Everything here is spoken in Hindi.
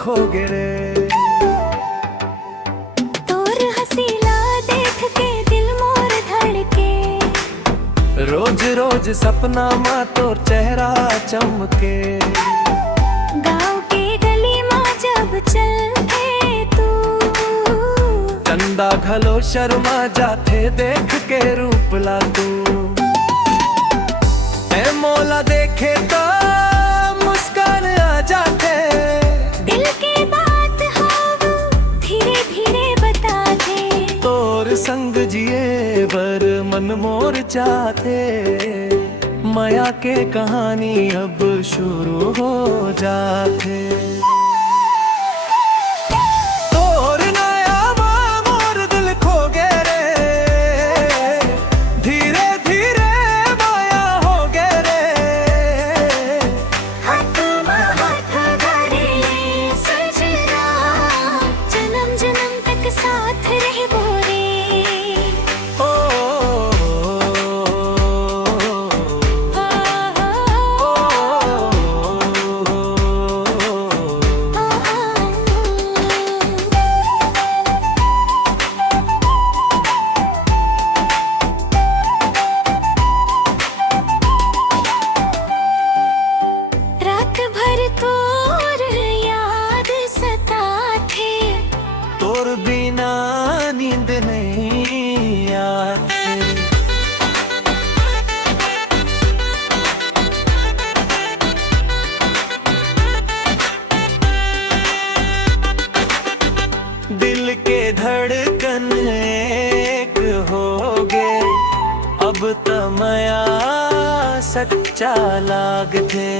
खो गिरे। तोर हसीला देख के दिल मोर धड़के, रोज रोज सपना माँ तोर चेहरा चमके। गाँव के गली माँ जब चलते तू, चंदा घलो शर्मा जाते देख के रूप ला तू। ए मौला देखे तो मुस्कान आ जाते, दिल के बात हम धीरे धीरे बता दे। तोर संग जिए बर मन मोर चाहते, माया के कहानी अब शुरू हो जाते। तोर नया माँ मोर दिल खो गए रे, धीरे धीरे माया हो गए रे। हाथ में हाथ धरे सजना, जन्म जन्म तक साथ रहे बोरे। रात भर तोर याद सताथे, तोर बिना नींद नहीं आती। दिल के धड़कन एक हो गए, अब तमया सच्चा लाग थे।